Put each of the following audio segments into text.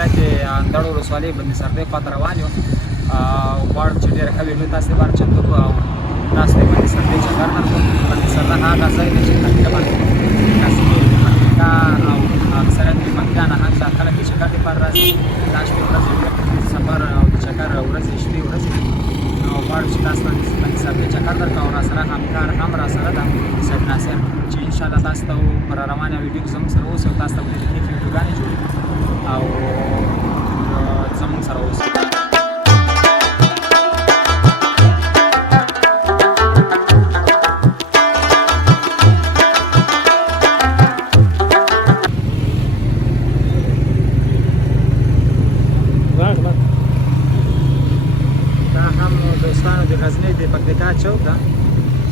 ولایت اندړ ولسوالۍ بند سردۍ خواته روان یو او غواړم چې ډېره ښه ویډیو تاسو لپاره چمتو کړو او تاسو ته بند سردۍ چکر درکړو. بند سرده هغه ځای دی چې تقریبا کسبې د پکتیکا او اکثریت د پکتیا نه هم زیات خلک د چکر دپاره راځي. دا شپې ورځې سفر او د چکر ورځې شپې ورځې او غواړم چې تاسو ته بند سردۍ چکر درکړو او راسره همکار هم راسره ده سید ناصر چې انشاءالله تاسو ته په را روانه ویډیو کې زموږ سره اوسئ او تاسو ته به ډېرې ښې ویډیوګانې جوړې او زموږ سره اوسئ. دا هم دوستانو د غزني د پکتیکا چوک ده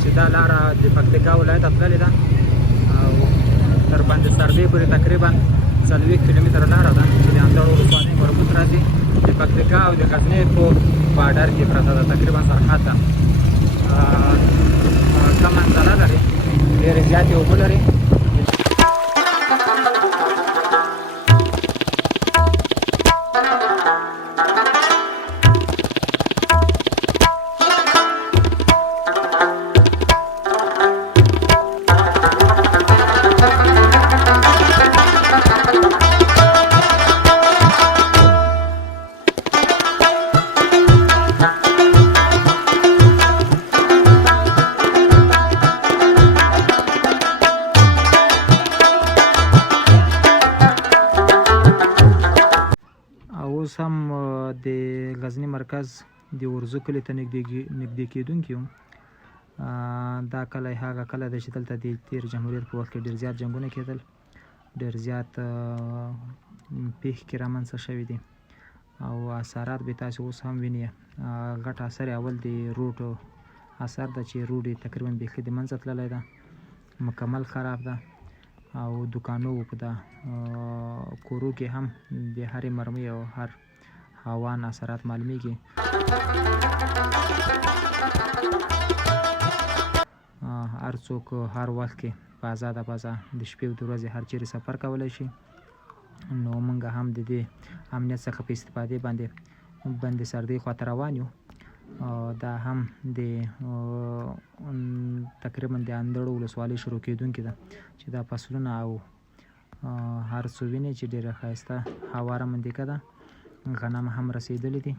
چې دا لاره د پکتیکا ولایت تللې ده او تر بند سردۍ پورې تقریبا 40 کیلومتره لاره ده چې د اندړ ولسوالۍ مربوط راځي. د پکتیکا او د غزني په بارډر کې پرته ده، تقریبا سرحد ده. ښه منظره لري، ډېرې زیاتې اوبه لري. اوس هم د غزني مرکز د ورزو کلي ته نږدې کېدونکي یو. دا کلی هغه کلی دی چې دلته د تېر جمهوریت په وخت کې ډېر زیات جنګونه کېدل، ډېر زیات پیښې رامنځته شوي دي او اثرات به تاسو اوس هم وینئ. غټ اثر اول د روډ اثر ده چې روډ یې تقریبا بیخي د منځه تللی ده، مکمل خراب ده او دوکانو په ده کورو کې هم د هرې مرمۍ او هر هاوان اثرات معلومیږي. هر څوک هر وخت کې په ازاده فضا د شپې او د ورځې هر چیرې سفر کولی شي. نو موږ هم د دې امنیت څخه په استفادې باندې بند سردۍ خواته روان یو. دا هم د تقریبا د اندړ ولسوالۍ شروع کېدونکې ده چې دا فصلونه او هر څه وینئ چې ډېره ښایسته هواره منطقه ده. غنم هم رسېدلي دي.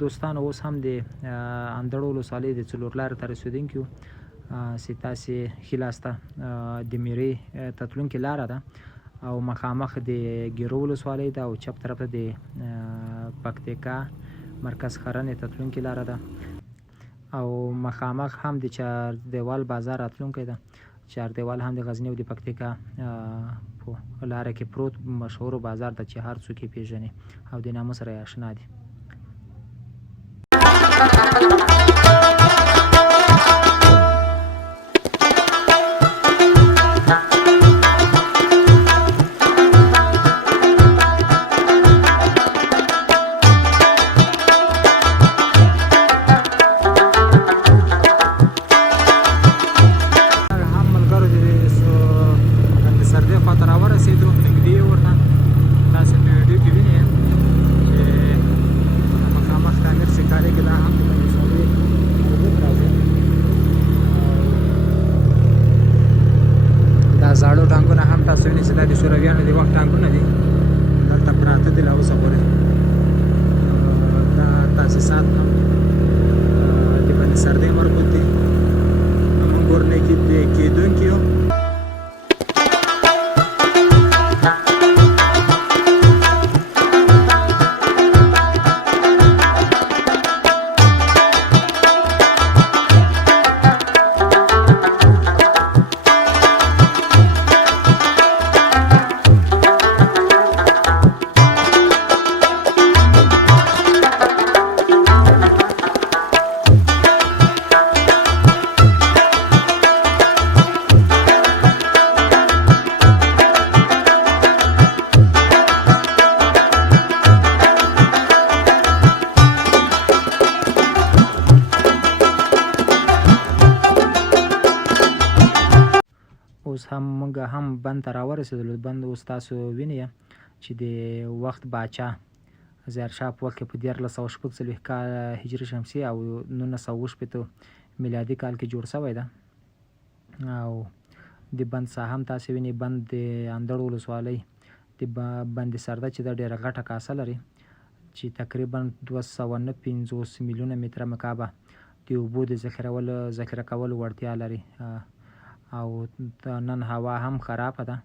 دوستانو اوس هم د اندړ ولسوالۍ د څلور لارې ته رسېدونکي یو چې تاسې ښي لاس ته د میرې ته تلونکې لاره ده او مخامخ د ګیرو ولسوالۍ ده او چپ طرف ته د پکتیکا مرکز ښرنې ته تلونکې لاره ده او مخامخ هم د چاردیوال بازار راتلونکی ده. چاردیوال هم د غزني او د پکتیکا په لاره کې پروت مشهور بازار ده چې هر څوک یې پېژني او د نامه سره یې اشنا دي. زاړو ټانکونه هم تاسو وینئ چې دا د شورویانو د وخت ټانکونه دي دلته پراته دي لا اوسه پورې دا تاسیسات هم د بند سردې مربوط دي موږ ورنږدې کېدونکي یو اوس هم موږ هم بند ته راورسېدلو بند اوس تاسو وینئ چې د وخت باچا ظاهرشاه په وخت کې په 1440 کال هجري شمسي او 1918 میلادي کال کې جوړ شوی ده او د بند ساحه هم تاسو وینئ بند د اندړ ولسوالۍ د بند سرده چې دا ډېره غټه کاسه لري چې تقریبا 259 میلیونه متره مکعبه د اوبو د ذخیره کولو وړتیا لري او نن هوا هم خرابه ده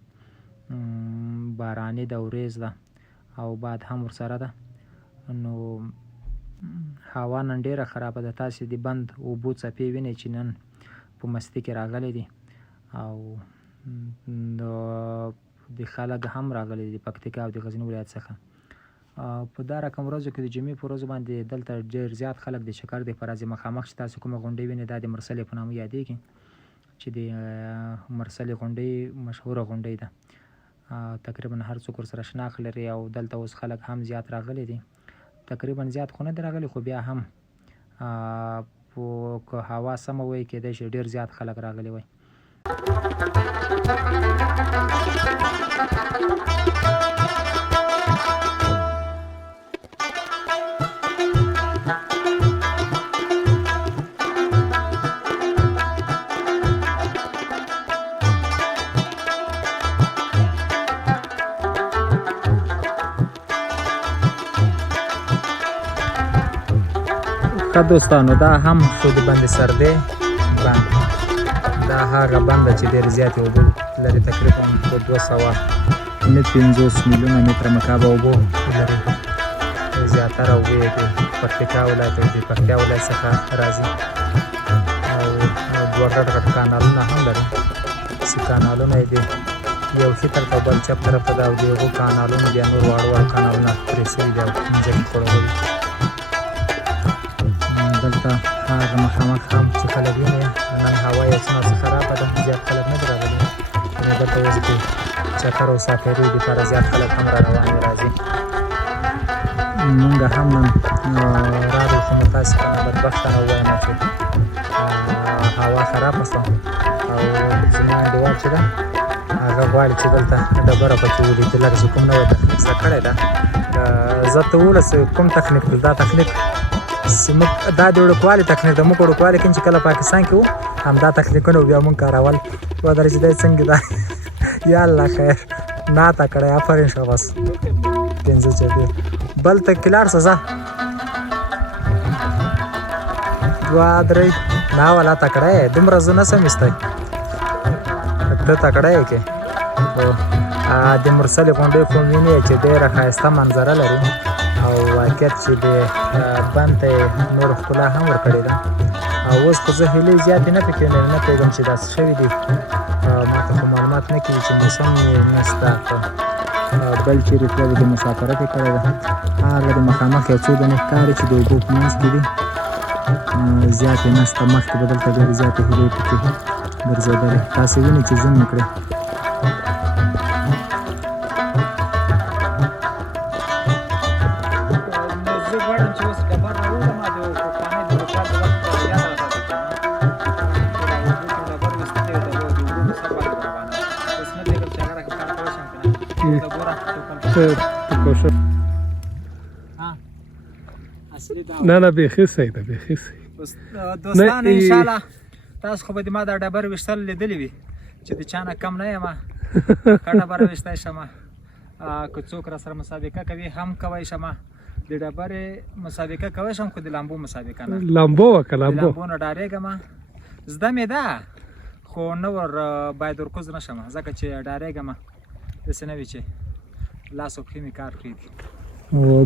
باراني ده وریځ ده او باد هم ورسره ده نو هوا نن ډېره خرابه ده تاسې د بند اوبو څپې وینئ چې نن په مستي کې راغلی دي او د خلک هم راغلی دي پکتیکا او د غزني ولایت څخه په دا رقم ورځو کې د جمعې په ورځو باندې دلته ډېر زیات خلک د چکر د پرازي مخامخ چې تاسو کومه غونډۍ وینئ دا د مرسلې په نامه یادېږي چې د مرسلې غونډۍ مشهوره غونډۍ ده تقریبا هر څوک ورسره شناخت لري او دلته اوس خلک هم زیات راغلي دي تقریبا زیات خو نه دي راغلي خو بیا هم که هوا سمه وای کېدای شي ډېر زیات خلک راغلي وای دوستانو دا هم شو د بند سردې بند دا هغه بند چې ډېر زیاتې اوبه لري تقریبا په 259 میلیونه متره مکعبه اوبه لري زیاتره اوبه یې د پکتیکا ولایت او د پکتیا ولایت څخه راځي او دوه غټ غټ کانالونه هم لري چې کانالونه یې د یو ښي طرف او بل چپ طرف ته ده او د هغو کانالونو بیا نور واړه واړه کانالونه پرې شوي دي او ځمکې خړوبوي دلته هغه مخامخ هم چې خلک ویني نن هوا یو څه خرابه ده زیات خلک نه دي راغلي نو دلته اوس د چکر او سافرۍ دپاره زیات خلک هم را روان دي راځي مونږ هم نن راغلو خو متاسفانه بدبختانه ووایم چې هوا خرابه شوه او زما انډیوال چې ده هغه غواړي چې دلته ډبره پکې ولیدي لږ زه کوم نوی تخنیک زده کړی ده زه ته وویله کوم تخنیک دا تخنیک دا د وړوکوالي تخنیک د موږ وړوکوالي کې چې کله پاکستان کې وو همدا تخنیکونه بیا موږ کارول ودرې چې دی څنګه ده یا الله خیر ناته کړی آفرین شه بس 15 چپې بل ته کې لاړ شه ځه 2 3 ناوله تکړه یې دومره زه نه سم ایستی ته تکړه یې کې د مرسلې غونډۍ خو وینې چې ډېره ښایسته منظره لري او واقعیت چې د بند ته یې نور ښکلا هم ورکړې ده اوس خو زه هیلې زیاتې نه پکې نه پوهېږم چې داسې شوي دي ما ته خو معلومات نه کېږي چې موسم یې نشته بل چېرې تللې د مسافرت یې کړی ده هغه د مخامخ یو څو دانې ښکاري چې د اوبو په منځ کې دي زیاتې نشته مخکې به دلته ډېرې زیاتې هیلې پکې ګرځېدلې تاسې وینئ چې زوم یې کړئ نه بیخي صحیح ده بیخي صحیح دوستان ان شاء الله تاسو خو به ما دا ډبر وشتل لیدلې وي چې د چا نه کم نه یم کډه به راویستی شم که څوک را سره مسابقه کوي هم کوی شم د ډبرې مسابقه کوی شم خو د لامبو مسابقه نه لامبو وکړه د لامبو لامبو نه ډارېږم زده مې ده خو نه باید ورکوز نه شم ځکه چې ډارېږم داسې نه وي چې لاس او پښې مې کار پرېږدي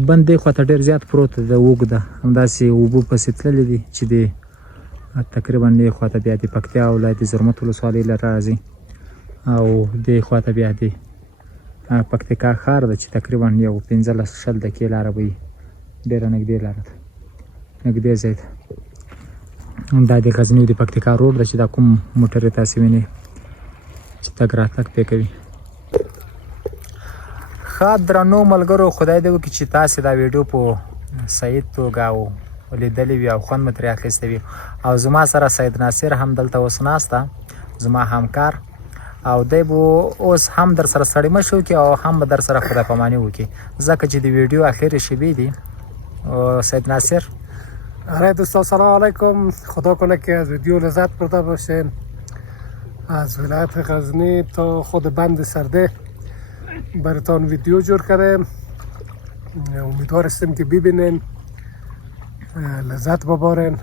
بند دې خواته ډېر زیات پروت ده اوږده همداسې اوبو پسې تللې دي چې د تقریبا دې خواته بیا د پکتیا ولایت د زرمت ولسوالۍ له راځي او دې خواته بیا د پکتیکا ښار ده چې تقریبا یو 15-20 دقیقې لاره به وي ډېره نږدې لاره ده نږدې ځای ده دا د غزني د پکتیکا روډ ده چې دا کوم موټر یې تاسې وینئ چې تګ راتګ پرې کوي ښه درنو ملګرو خدای دې وکړي چې تاسې دا ویډیو په صحیح توګه او لیدلې وي او خوند مو ترې اخیستی وي او زما سره سید ناصر هم دلته اوس ناسته زما همکار او دی به اوس هم در سره سړی مشي وکړي او هم به در سره خدای پاماني وکړي ځکه چې د ویډیو آخرې شیبې دي سید ناصر آره دوستان سلام علیکم خدا کنه که از ویدیو لذت برده باشین از ولایت غزنی تا خود بند سرده براتون ویدیو جور کردیم امیدوار هستیم که ببینین لذت ببرین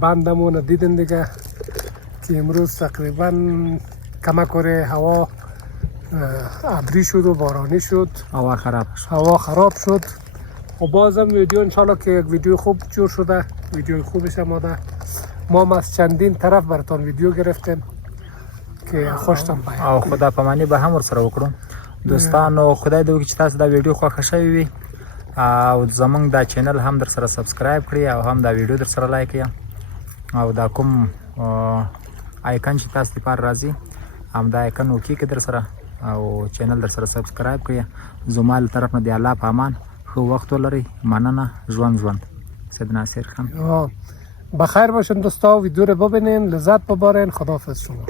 بندمون دیدین دیگه که امروز تقریبا کمک کره هوا ابری شد و بارانی شد هوا خراب شد و بازم ویدیو انشالله که یک ویدیو خوب جور شده ویدیو خوبش آماده ما هم از چندین طرف براتون ویدیو گرفتیم که خوشتم باید او خدا پامانی به هم ورسره وکړو دوستانو خدای دې وکړي چې تاسو دا ویډیو خوښه شوې وي او زمونږ دا چینل هم در سره سبسکرایب کړئ او هم دا ویډیو در سره لایک کړئ او دا کوم آیکن چې تاسو لپاره راځي هم دا آیکن وکړئ در سره او چینل در سره سبسکرایب کړئ زما له طرف نه د الله په امان ښه وخت ولرئ مننه ژوند سید ناصر خان بخیر باشین دوستا ویدیو رو ببینین لذت ببرین خداحافظ شما